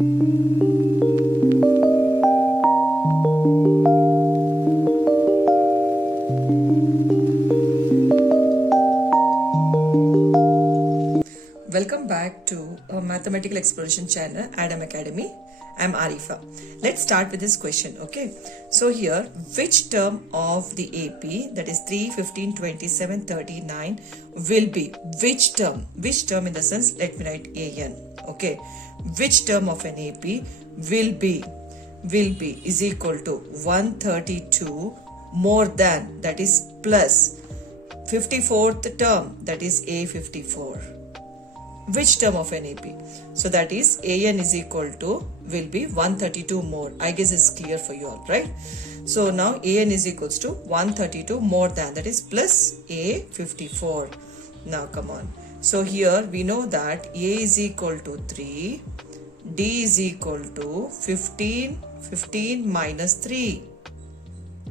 Welcome back to our mathematical exploration channel, Adam Academy. I'm Arifa. Let's start with this question, okay? So here, which term of the AP, that is 3, 15, 27, 39 will be, which term in the sense, let me write AN, okay? Which term of an AP will be is equal to 132 more than, that is plus 54th term, that is A54. Which term of an AP? So that is AN is equal to, will be 132 more. I guess it's clear for you all, right? So now AN is equals to 132 more than, that is plus A54. Now come on. So here we know that A is equal to 3, D is equal to 15 minus 3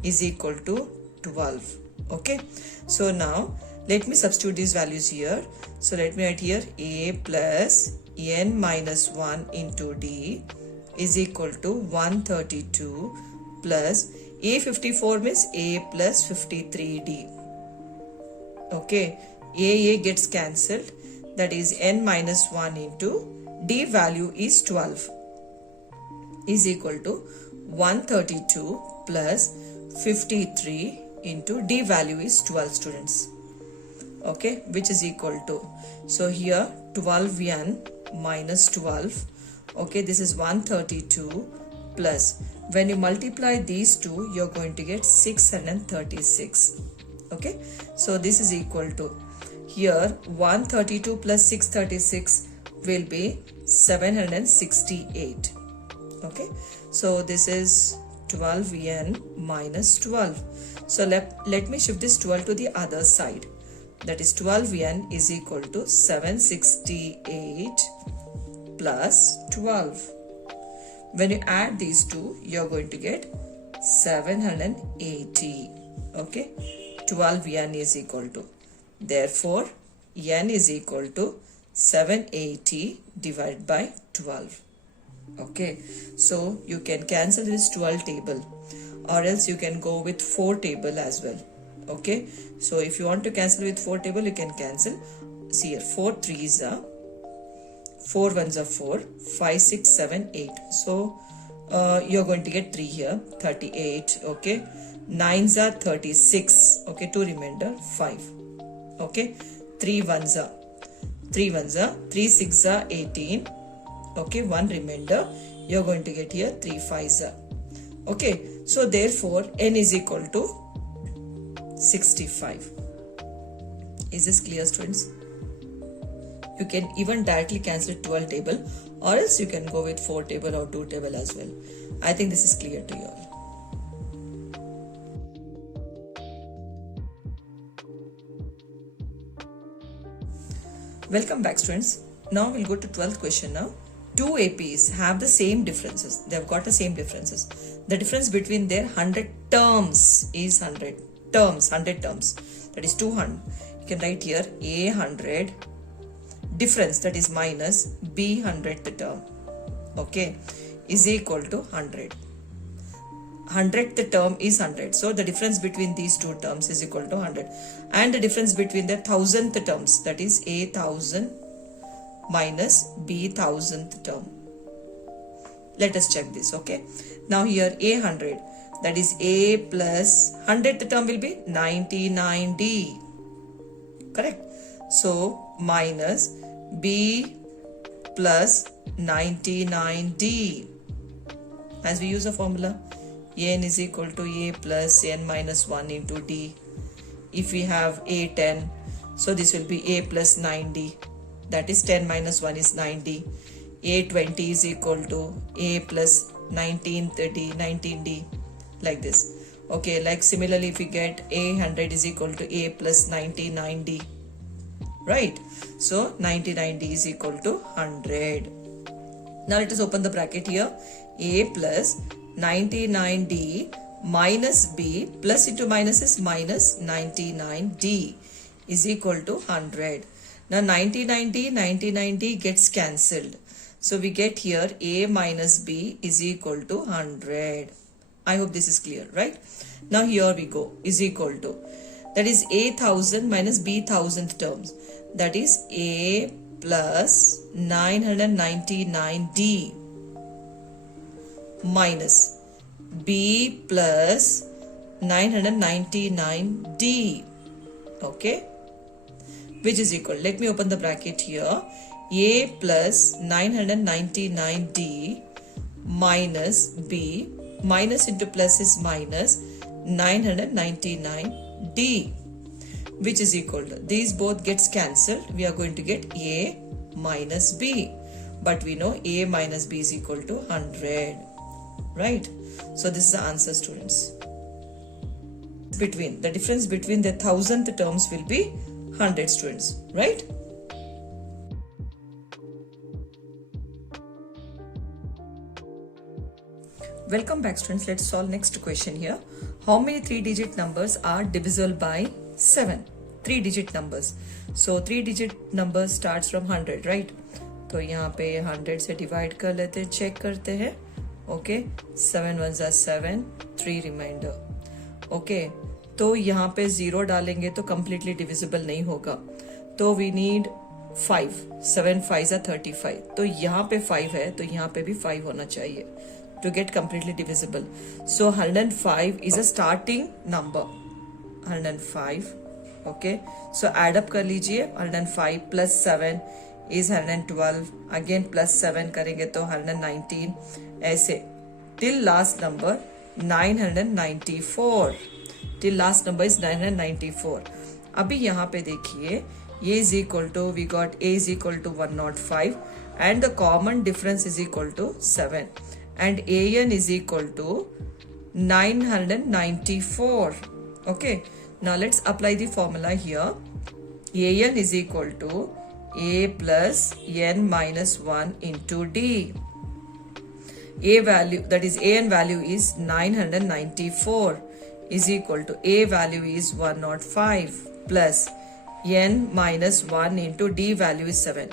is equal to 12. Okay. So now let me substitute these values here. So let me write here A plus N minus 1 into D is equal to 132 plus A54 means A plus 53D. Okay, A gets cancelled, that is N minus 1 into D value is 12 is equal to 132 plus 53 into D value is 12, students. Okay, which is equal to, so here 12n minus 12, okay, this is 132 plus, when you multiply these two, you're going to get 636. Okay, so this is equal to, here 132 plus 636 will be 768. Okay, so this is 12n minus 12. So let me shift this 12 to the other side. That is 12n is equal to 768 plus 12. When you add these two, you're going to get 780. Okay, 12n is equal to, therefore n is equal to 780 divided by 12. Okay, so you can cancel this 12 table, or else you can go with 4 table as well. Okay, so if you want to cancel with 4 table, you can cancel. See here, 4 3s are 4 1s are 4, 5 6 7 8. So you're going to get 3 here, 38. Okay, 9s are 36. Okay, 2 remainder 5. Okay, 3 1s are 3 6s are 18. Okay, 1 remainder, you're going to get here 3 5s are. Okay, so therefore n is equal to 65. Is this clear, students? You can even directly cancel 12 table, or else you can go with 4 table or 2 table as well. I think this is clear to you all. Welcome back, students. Now we'll go to 12th question now. Two APs have the same differences. They have got the same differences. The difference between their 100 terms is 100 terms, that is 200. You can write here A 100 difference, that is minus B 100th term, okay, is equal to 100. 100th term is 100, so the difference between these two terms is equal to 100, and the difference between the 1000th terms, that is A 1000 minus B 1000th term. Let us check this. Okay, now here A 100, that is A plus 100th term will be 99D, correct? So minus B plus 99D, as we use a formula, n is equal to A plus n minus 1 into D. If we have A 10, so this will be A plus 9D, that is 10 minus 1 is 9D. A 20 is equal to A plus 19D, like this. Okay, like similarly if we get A 100 is equal to A plus 99D, right? So 99D is equal to 100. Now let us open the bracket here. A plus 99D minus B, plus into minus is minus 99D is equal to 100. Now 99D gets cancelled. So we get here A minus B is equal to 100. I hope this is clear, right? Now here we go, is equal to, that is A 1000 minus B 1000th terms. That is A plus 999D minus B plus 999D. Okay, which is equal, let me open the bracket here, A plus 999D minus B, minus into plus is minus 999D, which is equal to, these both gets cancelled, we are going to get A minus B, but we know A minus B is equal to 100, right? So this is the answer, students. The difference between the 1000th terms will be 100, students, right? Welcome back, students. Let's solve next question here. How many 3-digit numbers are divisible by 7? 3-digit numbers. So 3-digit number starts from 100, right? तो यहाँ पे 100 से divide कर लेते हैं, check करते हैं. Okay, 7 1s are 7, 3 reminder. Okay, तो यहाँ पे 0 डालेंगे तो completely divisible नहीं होगा, तो we need 5. 7 5s are 35. तो यहाँ पे 5 है तो यहाँ पे भी 5 होना चाहिए to get completely divisible. So 105 is a starting number. 105. Okay, so add up कर लीजिए. 105 plus 7 is 112. Again plus 7 करेंगे तो 119. ऐसे till last number 994. Till last number is 994. अभी यहाँ पे देखिए, ये is equal to, we got A is equal to 105 and the common difference is equal to 7 and AN is equal to 994. Okay, now let's apply the formula here. AN is equal to A plus N minus 1 into D. A value, that is AN value is 994 is equal to A value is 105 plus N minus 1 into D value is 7.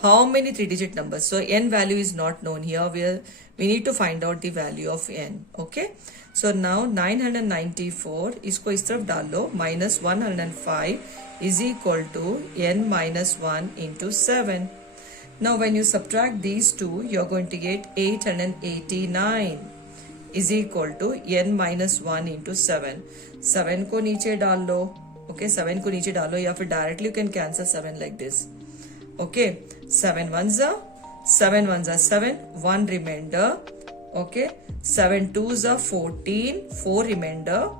How many 3-digit numbers? So N value is not known here. We need to find out the value of N. Okay, so now 994 इसको इस तरफ डाल लो, minus 105 is equal to N minus 1 into 7. Now when you subtract these two, you're going to get 889 is equal to N minus 1 into 7. 7 को नीचे डाल लो. Okay, 7 को नीचे डालो या फिर directly you can cancel 7 like this. Okay, 7 1s are 7, 1 remainder. Okay, 7 2s are 14, 4 remainder.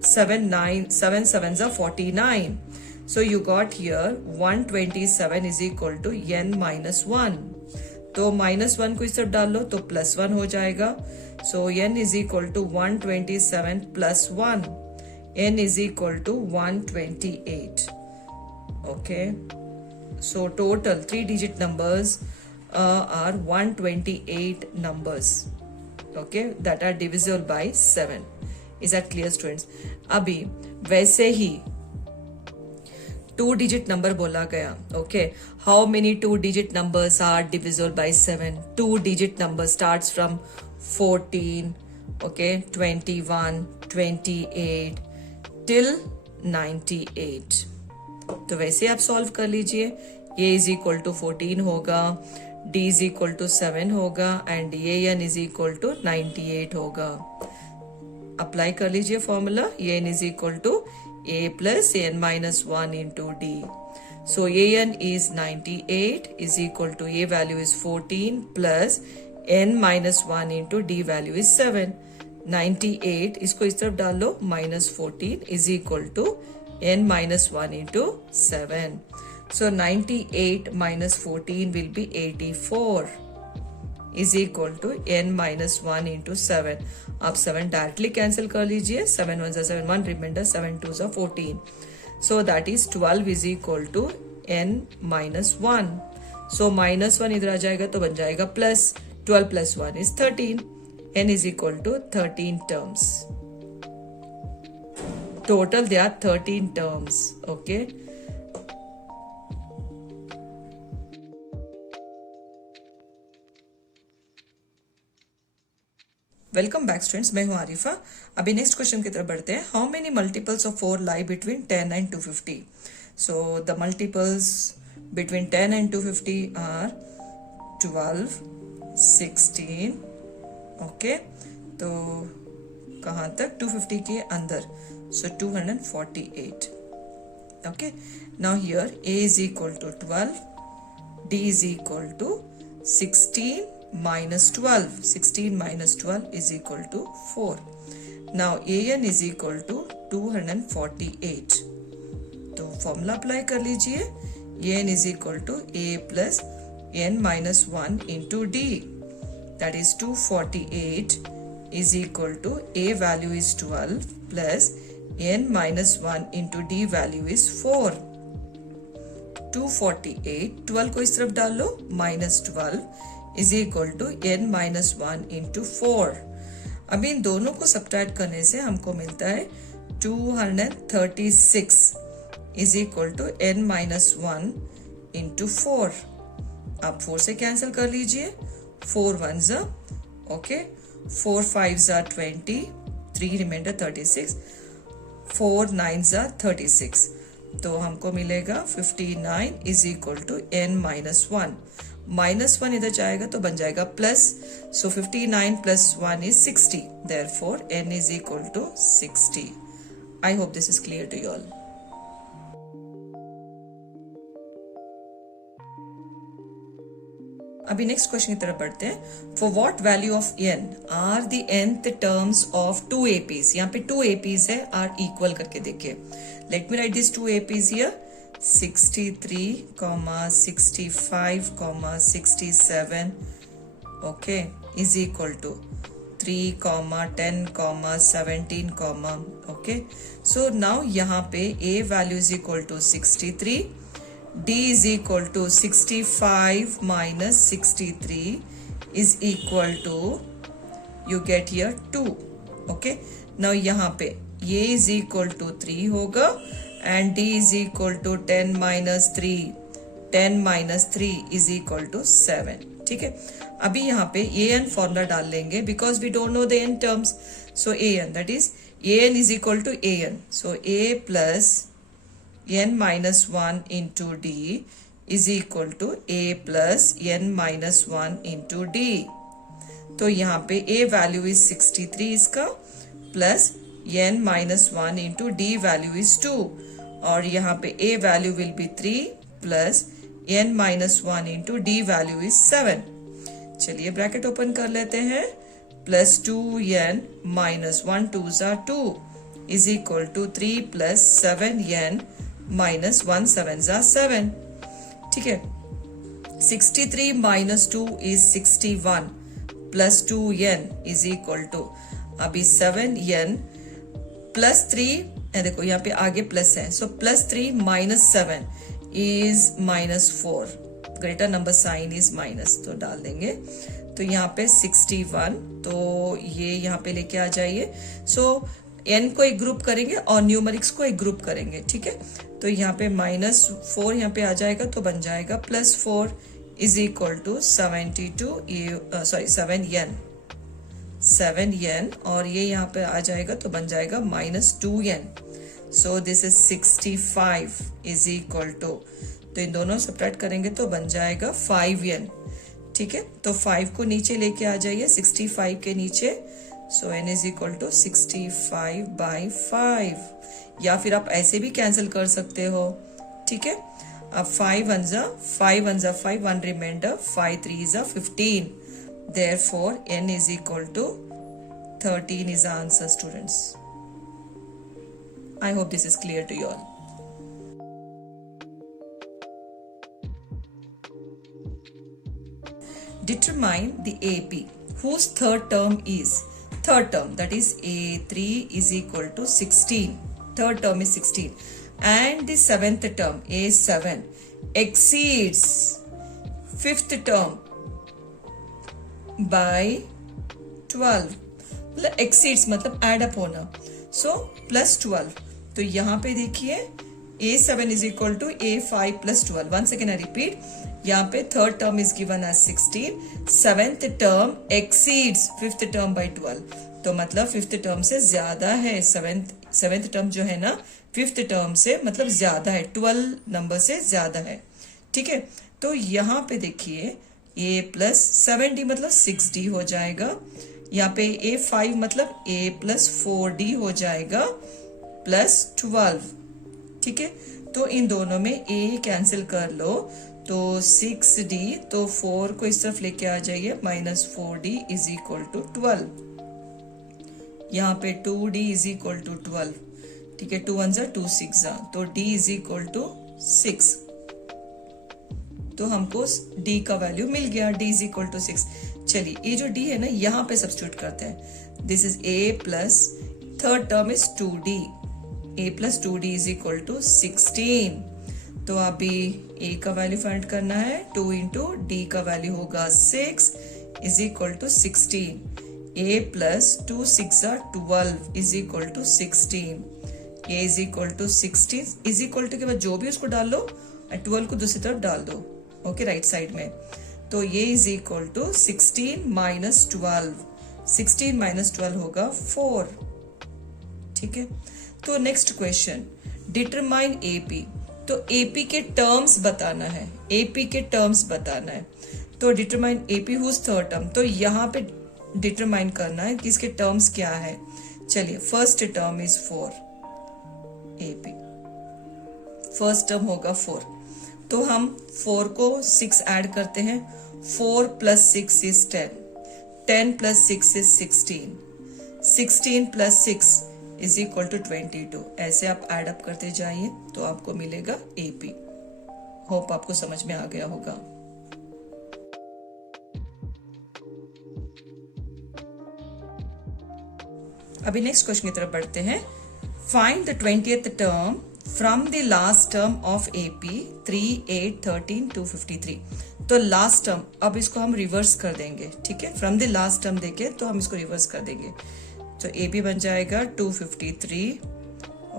7 7s are 49. So you got here 127 is equal to N minus 1. तो minus 1 को इस तरफ डाल लो तो plus 1 हो जाएगा. So N is equal to 127 plus 1. N is equal to 128. Okay, so total 3-digit numbers are 128 numbers. Okay, that are divisible by 7. Is that clear, students? अभी वैसे ही 2-digit number बोला गया. Okay, how many 2-digit numbers are divisible by 7? 2-digit number starts from 14, okay, 21, 28 till 98. तो वैसे आप solve कर लीजिए. A is equal to 14 होगा, D is equal to 7 होगा and AN is equal to 98 होगा. अप्लाई कर लीजिए formula. AN is equal to A plus N minus 1 into D. So AN is 98 is equal to A value is 14 plus N minus 1 into D value is 7. 98 इसको इस तरफ डाल लो, minus 14 is equal to N minus 1 into 7. So 98 minus 14 will be 84 is equal to N minus 1 into 7. आप 7 directly cancel कर लीजिए. 7 1s are 7, 1 remainder, 7 2s are 14. So that is 12 is equal to N minus 1. So minus 1 इधर आ जाएगा तो बन जाएगा plus. 12 plus 1 is 13. N is equal to 13 terms. Total there are 13 terms. Okay. Welcome back students, मैं हूं आरिफा। अभी next question की तरफ बढ़ते हैं। How many multiples of 4 lie between 10 and 250? So the multiples between 10 and 250 are 12, 16, okay. तो कहाँ तक? 250 के अंदर, सो 248, okay. Now here a is equal to 12, d is equal to 16 minus 12. 16 minus 12 is equal to 4. Now an is equal to 248. तो formula apply कर लीजिए। an is equal to a plus n minus 1 into d. That is 248 is equal to a value is 12 plus n minus 1 into d value is 4. 248, 12 को इस तरफ डाल लो, minus 12 is equal to n minus 1 into 4. अभी इन दोनों को subtract करने से हमको मिलता है 236 is equal to n minus 1 into 4. आप 4 से कैंसिल कर लीजिए, 4 1s are, okay, 4 5s are 20, 3 remainder 36, 4 9s are 36. तो हमको मिलेगा 59 is equal to n minus 1. Minus 1 इधर जाएगा तो बन जाएगा plus, so 59 plus 1 is 60. Therefore n is equal to 60. I hope this is clear to you all. अभी next question की तरफ बढ़ते हैं। For what value of n are the nth terms of 2 APs? यहाँ पे 2 APs है, are equal करके देखिए। Let me write this 2 APs here, 63, 65, 67, okay, is equal to 3, 10, 17, okay. So now यहाँ पे a value is equal to 63, d is equal to 65 minus 63 is equal to, you get here 2, okay. Now यहाँ पे a is equal to 3 होगा and d is equal to 10 minus 3, 10 minus 3 is equal to 7, ठीक है। अभी यहाँ पे an formula डाल लेंगे because we don't know the n terms, so an, that is an is equal to an, so a plus n minus 1 into d is equal to a plus n minus 1 into d. तो यहाँ पे a value is 63 इसका, plus n minus 1 into d value is 2, और यहाँ पे a value will be 3 plus n minus 1 into d value is 7. चलिए bracket open कर लेते हैं, plus 2n minus 1 2s are 2 is equal to 3 plus 7n minus 1 7s are 7, ठीक है। 63 minus 2 is 61 plus 2n is equal to, अभी 7n plus 3, देखो यहाँ पे आगे प्लस है, so plus 3 minus 7 is minus 4, greater number sign is minus, तो डाल देंगे। तो यहाँ पे 61, तो ये यहाँ पे लेके आ जाइए। सो n को एक ग्रुप करेंगे और न्यूमरिक्स को एक ग्रुप करेंगे, ठीक है। तो यहाँ पे -4 यहाँ पे आ जाएगा तो बन जाएगा +4 is equal to 72, sorry 7n, और ये यहाँ पे आ जाएगा तो बन जाएगा -2n। So this is 65 is equal to, तो इन दोनों सब्ट्रैक्ट करेंगे तो बन जाएगा 5n, ठीक है। तो 5 को नीचे लेके आ जाइए 65 के नीचे, सो n इज इक्वल टू 65/5, या फिर आप ऐसे भी कैंसिल कर सकते हो, ठीक है। अब 5 1s are 5, 1 remainder, 5 3s are 15. Therefore n is equal to 13 is the answer, students. I hope this is clear to you all. Determine the AP whose third term is, third term, that is A3 is equal to 16. Third term is 16 and the seventh term A7 exceeds fifth term by 12. मतलब exceeds मतलब add up होना, so plus 12. तो यहाँ पे देखिए A7 is equal to A5 plus 12. Once again I repeat, यहाँ पे third term is given as 16, seventh term exceeds fifth term by 12, तो मतलब फिफ्थ टर्म से ज्यादा है, सेवेंथ टर्म जो है ना फिफ्थ टर्म से मतलब ज्यादा है, 12 नंबर से ज्यादा है। ठीक है, तो यहाँ पे देखिए a प्लस 7d मतलब 6d हो जाएगा, यहाँ पे a5 मतलब a प्लस 4d हो जाएगा प्लस 12। ठीक है, तो इन दोनों में a कैंसिल कर लो तो 6d, तो 4 को इस तरफ लेके आ जाइए, minus 4d is equal to 12। यहाँ पे 2d इज इक्वल टू 12। ठीक है, 2 1 जा 2 6 जा, तो d इज इक्वल टू 6। तो हमको d का वैल्यू मिल गया, d इज इक्वल टू 6। चलिए ये जो d है ना यहाँ पे सब्स्टिट्यूट करते हैं, this is a plus third term is 2d, a plus 2d is equal to 16। तो अभी a का वैल्यू फाइंड करना है, 2 इंटू d का वैल्यू होगा 6 is equal to 16। a plus 2 6 12 is equal to 16। a is equal to 16 is equal to के बाद जो भी उसको डाल लो, 12 को दूसरी तरफ डाल दो, ओके राइट साइड में। तो ये is equal to 16 minus 12, 16 minus 12 होगा 4। ठीक है, तो नेक्स्ट क्वेश्चन, डिटरमाइन एपी। तो एपी के टर्म्स बताना है, एपी के टर्म्स बताना है। तो determine AP whose third term, तो यहाँ पे डिटरमाइन करना है कि इसके टर्म्स क्या है। चलिए first term is 4, AP first term होगा 4, तो हम 4 को 6 ऐड करते हैं, 4 plus 6 is 10, 10 plus 6 is 16, 16 plus 6 is equal to 22। ऐसे आप ऐड अप करते जाइए तो आपको मिलेगा एपी। होप आपको समझ में आ गया होगा। अभी नेक्स्ट क्वेश्चन की तरफ बढ़ते हैं। Find the 20th term from the last term of AP 3, 8, 13, 253। तो लास्ट टर्म, अब इसको हम रिवर्स कर देंगे। ठीक है, फ्रॉम द लास्ट टर्म देखे तो हम इसको रिवर्स कर देंगे, तो एपी बन जाएगा 253।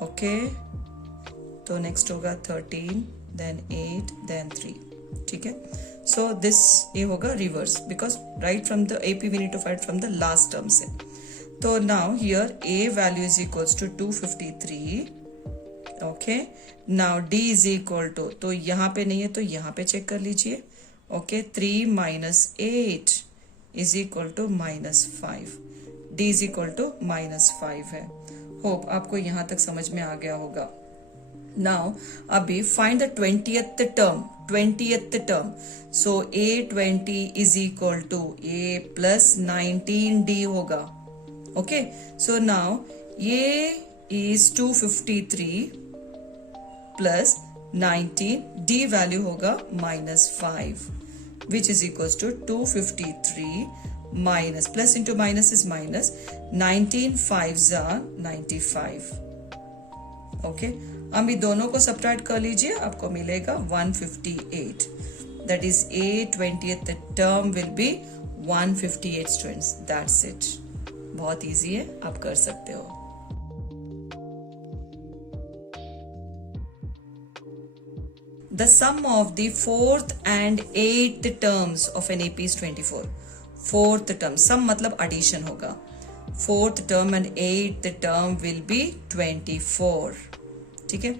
ओके, तो नेक्स्ट होगा 13, देन 8, देन 3। ठीक है, सो दिस ये होगा reverse, because right from the AP we need to find from the last term से। तो now here a value is equals to 253। Okay, now d is equal to, तो यहाँ पे नहीं है तो यहाँ पे चेक कर लीजिए। Okay, 3 minus 8 is equal to minus 5, d is equal to minus 5 है। होप आपको यहाँ तक समझ में आ गया होगा। नाउ अभी find the 20th term, 20th term. So a20 is equal to a plus 19d होगा। ओके, सो नाउ ये इज 253 प्लस 19, d वैल्यू होगा minus 5, which is equal to 253 minus, plus into minus is minus, 19 5 95। Okay, हम ये दोनों को subtract कर लीजिए, आपको मिलेगा 158। That is a20th term will B 158 students. That's it, बहुत इजी है, आप कर सकते हो। The sum of the 4th and 8th terms of an AP is 24. 4th term, sum मतलब addition होगा, 4th term and 8th term will be 24. ठीक है,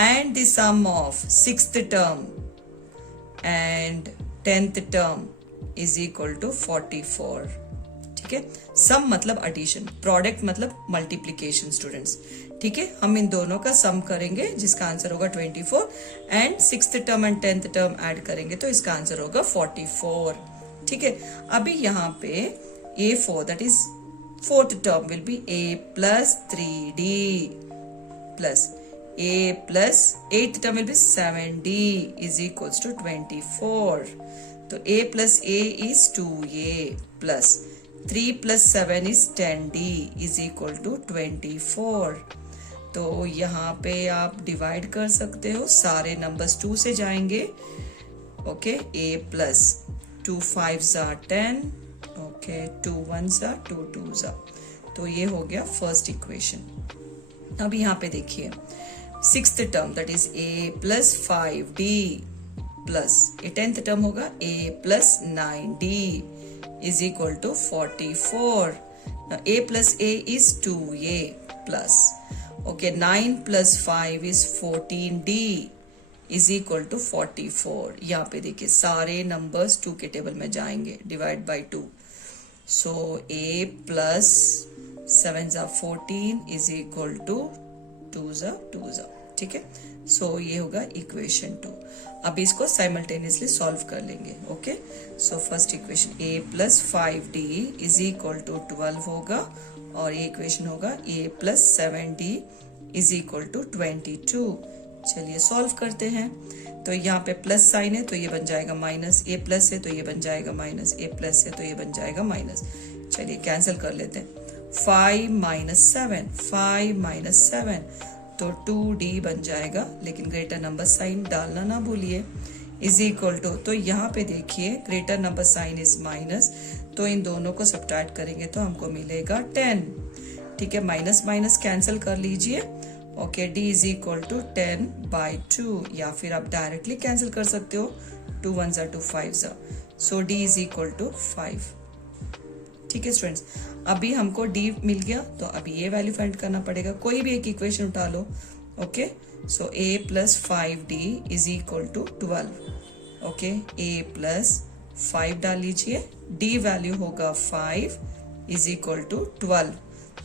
and the sum of 6th term and 10th term is equal to 44. ठीक है, सम मतलब addition, product मतलब multiplication students. ठीक है, हम इन दोनों का सम करेंगे जिसका आंसर होगा 24, and 6th term and 10th term add करेंगे तो इसका आंसर होगा 44। ठीक है, अभी यहाँ पे a4 that is 4th term will be a plus 3d plus a plus 8th term will be 7d is equals to 24। तो a plus a is 2a plus 3 plus 7 is 10d is equal to 24। तो यहाँ पे आप divide कर सकते हो, सारे numbers 2 से जाएंगे। ओके, a प्लस 2 5 10, ओके 2 1 2 2 तो ये हो गया फर्स्ट इक्वेशन। अब यहाँ पे देखिए 6th term that is a plus 5d plus ये 10th टर्म होगा a plus 9d is equal to 44. Now a plus a is 2a plus. Okay, 9 plus 5 is 14d is equal to 44. यहाँ पे देखिए सारे नंबर्स 2 के table में जाएंगे, divide by 2. So a plus 7 जा 14 is equal to 2 जा. ठीक है, सो ये होगा इक्वेशन 2. अभी इसको साइमल्टेनियसली सॉल्व कर लेंगे. Okay, so first equation a plus 5d is equal to 12 होगा, और ये इक्वेशन होगा a plus 7d is equal to 22. चलिए सॉल्व करते हैं. तो यहाँ पे प्लस साइन है तो ये बन जाएगा माइनस, a प्लस है तो ये बन जाएगा माइनस, a प्लस है तो ये बन जाएगा माइनस. चलिए कैंसिल कर लेते हैं. 5 माइनस 7 तो 2d बन जाएगा, लेकिन ग्रेटर नंबर साइन डालना ना भूलिए. इज इक्वल टू, तो यहाँ पे देखिए greater number sign is minus, तो इन दोनों को सब्ट्रैक्ट करेंगे तो हमको मिलेगा 10. ठीक है, माइनस माइनस कैंसिल कर लीजिए. Okay, d is equal to 10 by 2, या फिर आप डायरेक्टली कैंसिल कर सकते हो. 2 1 जा 2 5 जा, सो d इज इक्वल टू 5. ठीक है स्टूडेंट्स, अभी हमको d मिल गया, तो अभी ये वैल्यू फाइंड करना पड़ेगा. कोई भी एक इक्वेशन उठा लो. Okay, so a plus 5d is equal to 12. Okay, a plus 5 डाल लीजिए, d वैल्यू होगा 5 is equal to 12.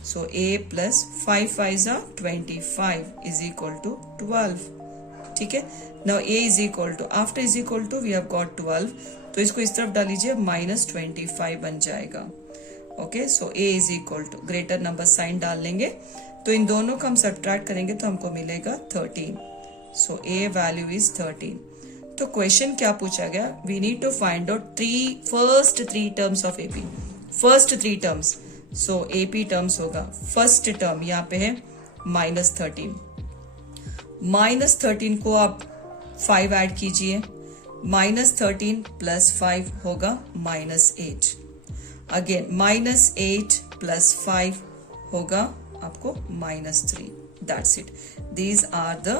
So a plus 5 5 जा 25 इज इक्वल टू 12. ठीक है, now a is equal to, after is equal to we have got 12, तो इसको इस तरफ डाल लीजिए, माइनस 25 बन जाएगा. Okay, so a is equal to, greater number sign डाल लेंगे, तो इन दोनों को हम सब्ट्रैक्ट करेंगे तो हमको मिलेगा 13. So a value is 13. तो क्वेश्चन क्या पूछा गया, we need to find out first three terms of AP. First 3 terms, so AP terms होगा. फर्स्ट टर्म यहाँ पे है माइनस 13. माइनस 13 को आप 5 ऐड कीजिए, माइनस 13 प्लस 5 होगा माइनस 8. अगेन माइनस 8 प्लस 5 होगा आपको minus 3. That's it. These are the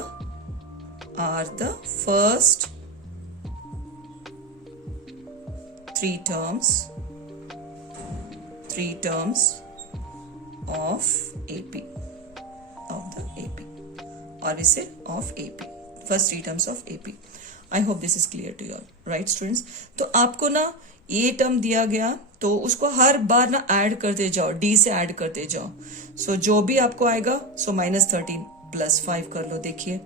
first 3 terms of AP, of the AP, or we say of AP. First 3 terms of AP. I hope this is clear to you all, right students? तो आपको ना ये term दिया गया तो उसको हर बार ना add करते जाओ, d से ऐड करते जाओ. सो जो भी आपको आएगा, सो माइनस 13 प्लस 5 कर लो. देखिए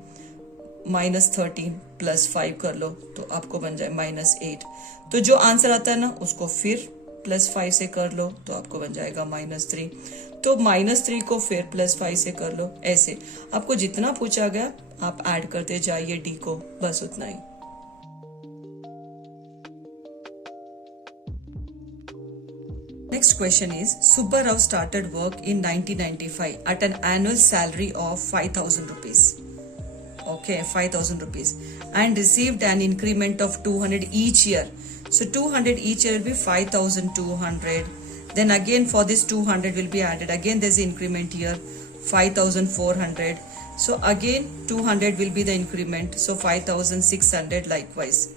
माइनस 13 प्लस 5 कर लो तो आपको बन जाए माइनस 8. तो जो आंसर आता है ना उसको फिर प्लस 5 से कर लो तो आपको बन जाएगा माइनस 3. तो माइनस 3 को फिर प्लस 5 से कर लो. ऐसे आपको जितना पूछा गया आप ऐड करते जाइए d को, बस उतना ही. Next question is, Subba Rao started work in 1995 at an annual salary of 5,000 rupees. Okay, 5,000 rupees, and received an increment of 200 each year. So 200 each year will be 5,200. Then again for this 200 will be added. Again there's increment here, 5,400. So again 200 will be the increment. So 5,600 likewise.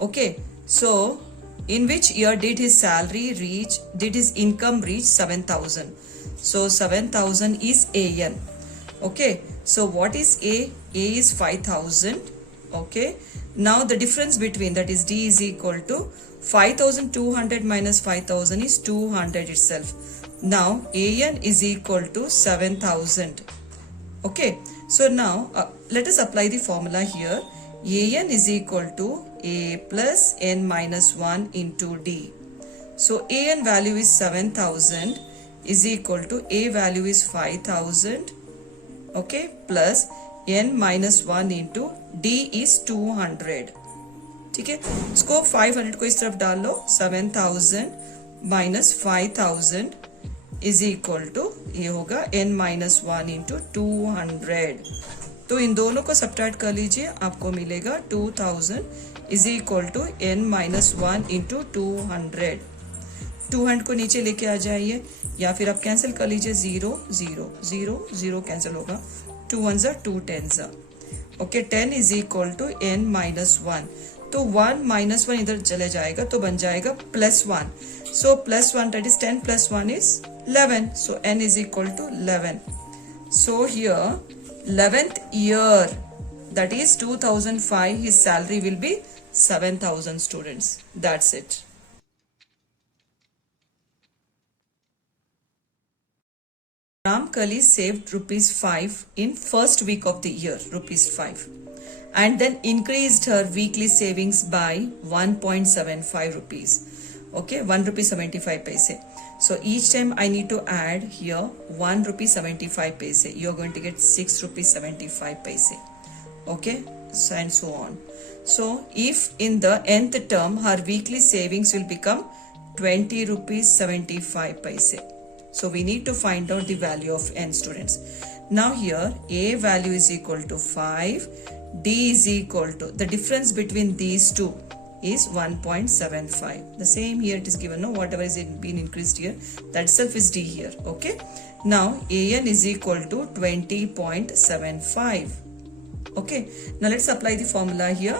Okay, so in which year did his income reach 7,000? So 7,000 is AN. Okay, so what is A? A is 5,000. Okay, now the difference between that is D is equal to 5,200 minus 5,000 is 200 itself. Now AN is equal to 7,000. Okay, so now let us apply the formula here. AN is equal to A plus N minus 1 into D. So AN value is 7,000 is equal to A value is 5,000. Okay, plus N minus 1 into D is 200. ठीक है, इसको 500 को इस तरफ डाल लो. 7,000 minus 5,000 is equal to ये होगा N minus 1 into 200. तो इन दोनों को सब्ट्रैक्ट कर लीजिए, आपको मिलेगा 2000 is equal to n minus 1 into 200. 200 को नीचे लेके आ जाइए, या फिर आप कैंसिल कर लीजिए. 0 0 0 0 कैंसिल होगा. 2 1 2 10. Okay, 10 is equal to n minus 1. तो 1 माइनस 1 इधर चले जाएगा तो बन जाएगा +1. So +1, that is 10 plus 1 is 11. So n is equal to 11. So here 11th year, that is 2005, his salary will be 7,000 students. That's it. Ram Kali saved ₹5 in first week of the year, ₹5, and then increased her weekly savings by 1.75 rupees. Okay, 1 rupee 75 paise. So each time I need to add here 1 rupee 75 paise. You're going to get 6 rupees 75 paise. Okay, so and so on. So if in the nth term her weekly savings will become 20 rupees 75 paise. So we need to find out the value of n, students. Now here a value is equal to 5, d is equal to, the difference between these two is 1.75. The same here it is given, no, whatever is been increased here, that itself is d here. Okay, now an is equal to 20.75. Okay, now let's apply the formula here.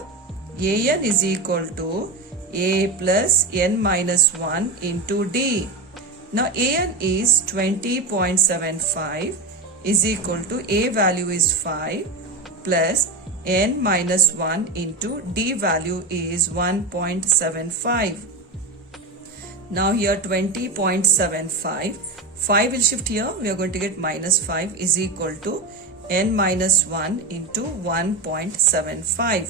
An is equal to a plus n minus 1 into d. Now an is 20.75 is equal to, a value is 5 plus n minus 1 into d value is 1.75. Now here 20.75, 5 will shift here, we are going to get -5 is equal to n minus 1 into 1.75.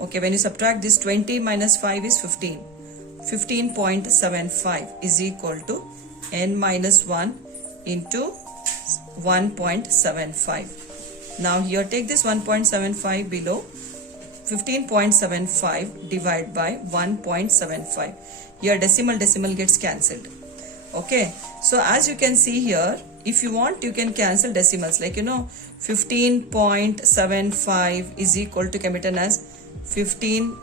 Okay, when you subtract this, 20 minus 5 is 15. 15.75 is equal to n minus 1 into 1.75. Now here take this 1.75 below. 15.75 divided by 1.75. Here decimal gets cancelled. Okay, so as you can see here, if you want you can cancel decimals, like 15.75 is equal to, can be written as 15,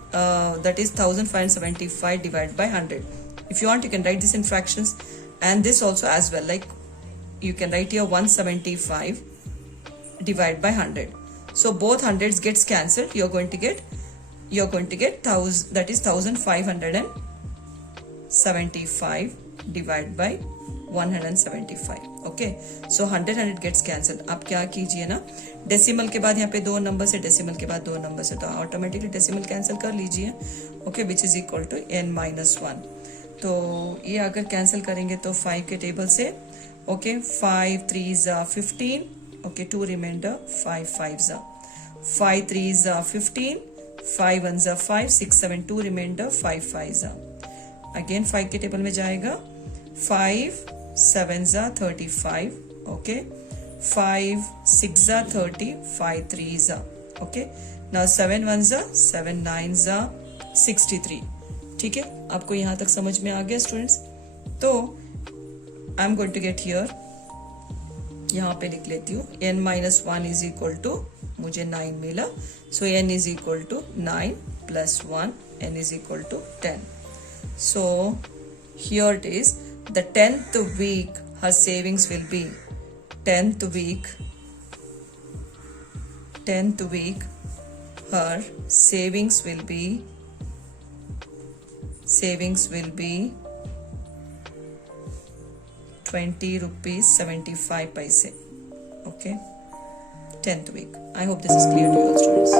that is 1575 divided by 100. If you want you can write this in fractions, and this also as well, like you can write here 175 divided by 100. So both hundreds gets cancelled. You're going to get 1000, that is 1575 divided by 175. Okay, so 100 gets cancelled. आप क्या कीजिए ना, decimal के बाद यहाँ पे 2 number से, decimal के बाद 2 नंबर से, तो ऑटोमेटिकली डेसिमल कैंसिल कर लीजिए. Okay, which is equal to n minus 1. तो ये अगर कैंसिल करेंगे तो 5 के टेबल से, okay, 5 3s are 15. Okay, 2 remainder, 5 5s are 5 3s are 15, 5 1s are 5, 6 7 2 remainder, 5 5s are, again 5 के टेबल में जाएगा, 5 7s are 35. Okay, 5 6s are 30, 5 3s are, okay. Now 7 1s are 7 9s are 63. ठीक है, आपको यहाँ तक समझ में आ गया स्टूडेंट्स? तो I am going to get here, यहाँ पे लिख लेती हूँ, n minus 1 is equal to, मुझे 9 मिला, so n is equal to 9 plus 1, n is equal to 10. So here it is, the 10th week her savings will be, 10th week her savings will be 20 rupees 75 paise. Okay, 10th week. I hope this is clear to you all, students.